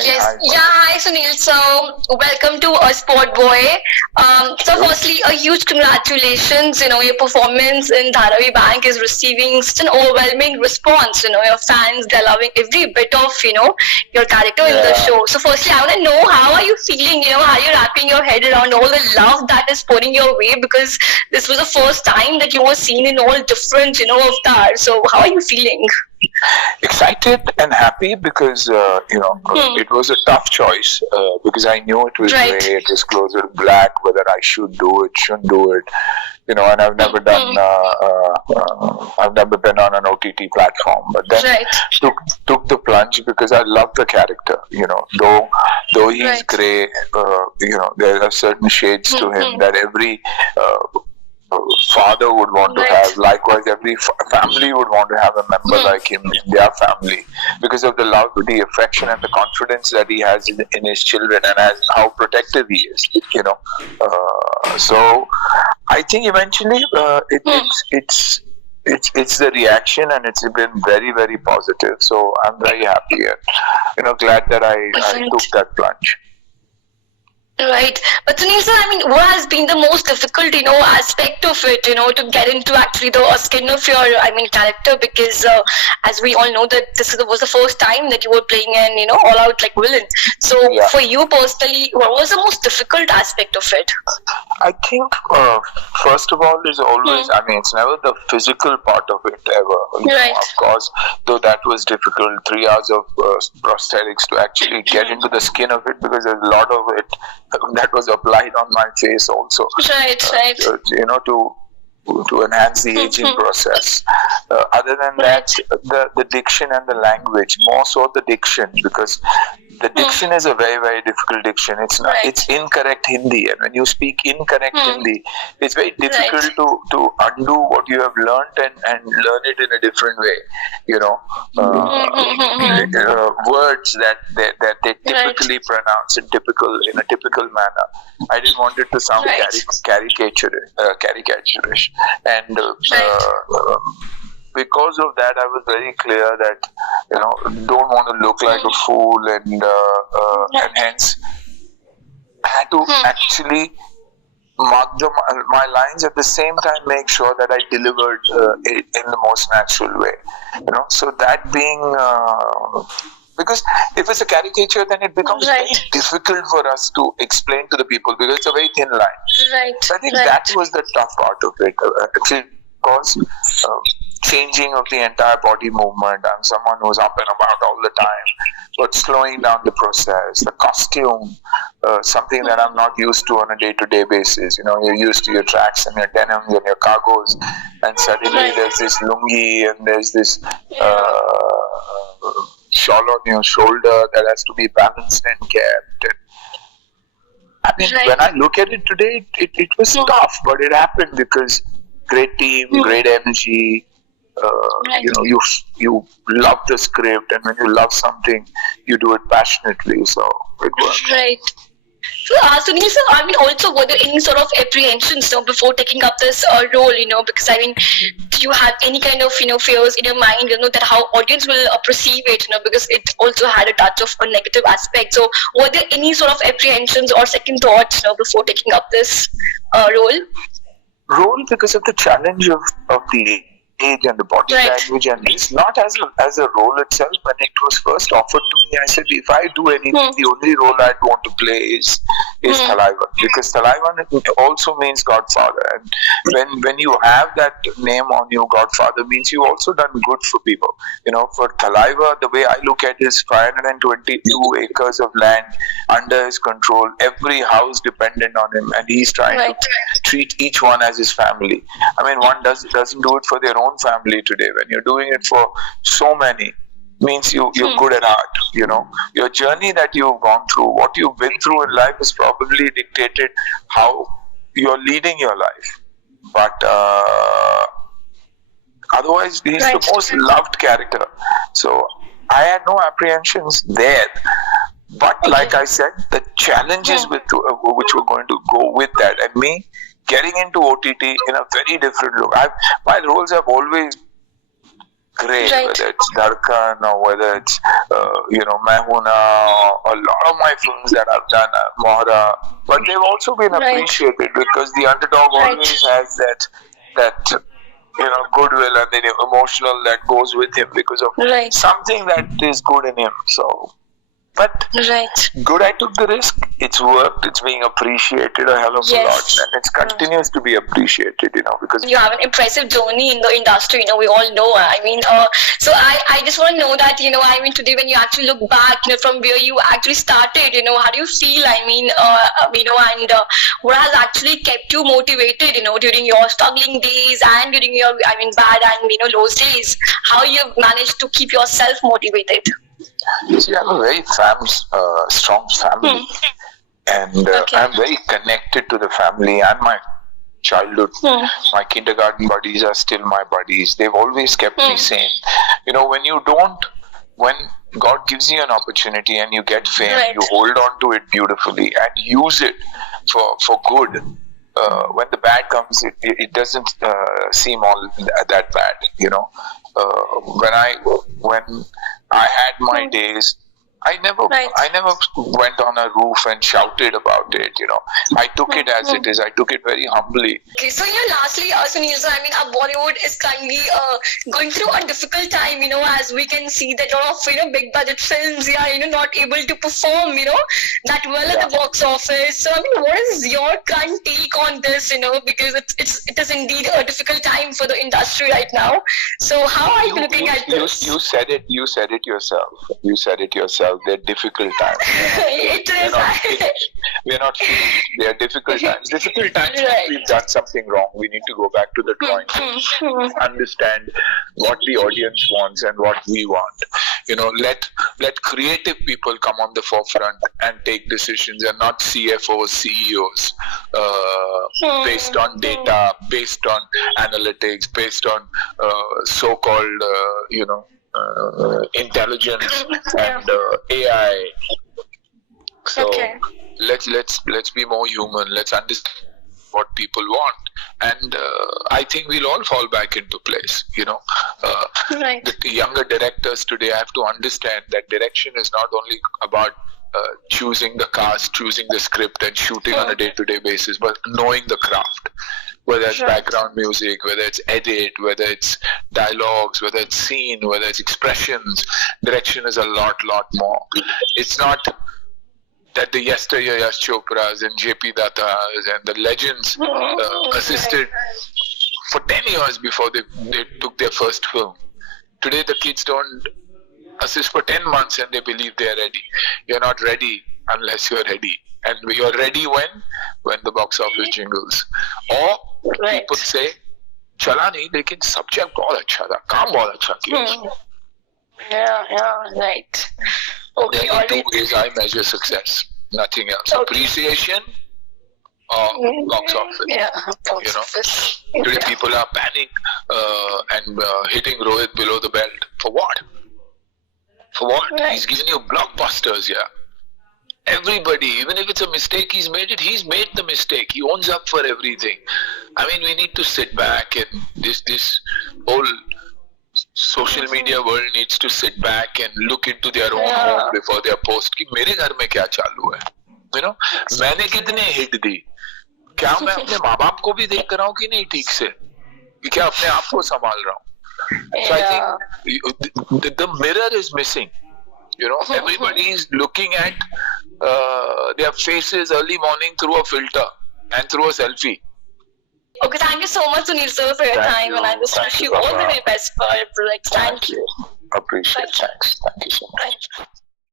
Yes. hi. Yeah. Hi, Sunil. So, welcome to a Sport Boy. So, firstly, a huge congratulations. Your performance in Dharavi Bank is receiving such an overwhelming response. Your fans, they're loving every bit of, your character in the Yeah. show. So, firstly, I want to know, how are you feeling? How are you wrapping your head around all the love that is pouring your way? Because this was the first time that you were seen in all different, avatars. So, how are you feeling? Excited and happy because it was a tough choice because I knew it was Right. gray, it was closer to black, whether I should do it, shouldn't do it. And I've never done. I've never been on an OTT platform, but then Right. took the plunge because I love the character. Though he's Right. gray, there are certain shades to him that every father would want to Right. have. Likewise, every family would want to have a member like him in their family because of the love, the affection, and the confidence that he has in his children, and how protective he is. So I think eventually it's the reaction, and it's been very, very positive. So I'm very happy and glad that I took that plunge. Right. But Sunil sir, what has been the most difficult, aspect of it, to get into actually the skin of your, character? Because as we all know that was the first time that you were playing an, all out like villain. So Yeah. for you personally, what was the most difficult aspect of it? I think first of all is always, it's never the physical part of it ever. Right. Of course, though that was difficult, 3 hours of prosthetics to actually get into the skin of it, because there's a lot of it that was applied on my face also. Right, right. To enhance the aging process. Other than that, the diction and the language, more so the diction, because the diction is a very, very difficult diction. It's not. Right. It's incorrect Hindi, and when you speak incorrect Hindi, it's very difficult to undo what you have learnt and learn it in a different way. Words that they typically pronounce in a typical manner. I didn't want it to sound caricaturish, and because of that, I was very clear that don't want to look like a fool, and hence had to actually mark my lines, at the same time make sure that I delivered it in the most natural way. So that being. Because if it's a caricature, then it becomes very difficult for us to explain to the people, because it's a very thin line. Right. So I think that was the tough part of it. Because changing of the entire body movement. I'm someone who's up and about all the time, but slowing down the process, the costume, something that I'm not used to on a day-to-day basis. You're used to your tracks and your denims and your cargos, and suddenly there's this lungi and there's this shawl on your shoulder that has to be balanced and kept. When I look at it today, it was tough, but it happened because great team, great energy. You love the script, and when you love something, you do it passionately. So it works. Right. So, Sunil sir, also, were there any sort of apprehensions, before taking up this role, because, do you have any kind of, fears in your mind, that how audience will perceive it, because it also had a touch of a negative aspect. So, were there any sort of apprehensions or second thoughts, before taking up this role? Because of the challenge of the age and the body language, and it's not as a role itself. When it was first offered to me, I said, if I do anything, the only role I'd want to play is Thalaivan, because Thalaivan also means Godfather, and when you have that name on you, Godfather, means you also done good for people. For Thalaiva, the way I look at it is 522 acres of land under his control, every house dependent on him, and he's trying to treat each one as his family. One doesn't do it for their own family today. When you're doing it for so many, means you're good at art. Your journey that you've gone through, what you've been through in life, is probably dictated how you're leading your life. But otherwise, he's the most loved character. So I had no apprehensions there. But like I said, the challenges which were going to go with that, and me getting into OTT in a very different look. My roles have always great, whether it's Dharkan or whether it's Mahuna or my films that I've done, Mohra, but they've also been appreciated because the underdog always has that goodwill and the emotional that goes with him because of something that is good in him. So, but good, I took the risk. It's worked. It's being appreciated a hell of a lot, and it continues to be appreciated. Because you have an impressive journey in the industry. We all know. I mean, so I just want to know that I mean, today when you actually look back, from where you actually started, how do you feel? I mean, and what has actually kept you motivated, during your struggling days and during your, bad and those days? How you've managed to keep yourself motivated? See, I have a very strong family, and I'm very connected to the family and my childhood. My kindergarten buddies are still my buddies. They've always kept me sane. When God gives you an opportunity and you get fame, you hold on to it beautifully and use it for good. When the bad comes, it doesn't seem all that bad. When I had my days, I never went on a roof and shouted about it. I took it as it is. I took it very humbly. Okay, so lastly, Suniel, so our Bollywood is currently going through a difficult time. As we can see that a lot of big budget films are not able to perform that well at the box office. So what is your current take on this? Because it is indeed a difficult time for the industry right now. So how are you looking at this? You said it yourself. They're difficult times. We're not finished. They're difficult times. Difficult times means we've done something wrong. We need to go back to the drawing board, understand what the audience wants and what we want. Let creative people come on the forefront and take decisions, and not CFOs, CEOs, based on data, based on analytics, based on so-called, intelligence and AI. So let's be more human. Let's understand what people want, and I think we'll all fall back into place. The younger directors today have to understand that direction is not only about choosing the cast, choosing the script, and shooting on a day-to-day basis, but knowing the craft. Whether it's background music, whether it's edit, whether it's dialogues, whether it's scene, whether it's expressions, direction is a lot more. It's not that the yesteryear Yash Chopras and JP Dattas and the legends assisted for 10 years before they took their first film. Today the kids don't assist for 10 months and they believe they're ready. You're not ready unless you're ready. And you're ready when the box office jingles. Or people say, चला नहीं लेकिन subject बहुत अच्छा था, काम बहुत अच्छा किया. Right. Okay. The two ways I measure success, nothing else. Appreciation or box office. Today people are panning and hitting Rohit below the belt. For what? He's giving you blockbusters, Everybody, even if it's a mistake he's made the mistake. He owns up for everything. We need to sit back, and this whole social media world needs to sit back and look into their own home before they post कि मेरे घर में क्या चालू है. मैंने कितने hit दी, क्या मैं अपने माँ बाप को भी देख रहा हूँ कि नहीं ठीक से, कि क्या अपने आप को संभाल रहा हूँ. So I think the mirror is missing. Everybody is looking at their faces early morning through a filter and through a selfie. Okay, thank you so much, Suniel sir, for your time, and I just wish you all the very best for your project. Thank you. Appreciate it. Thanks. Thank you so much.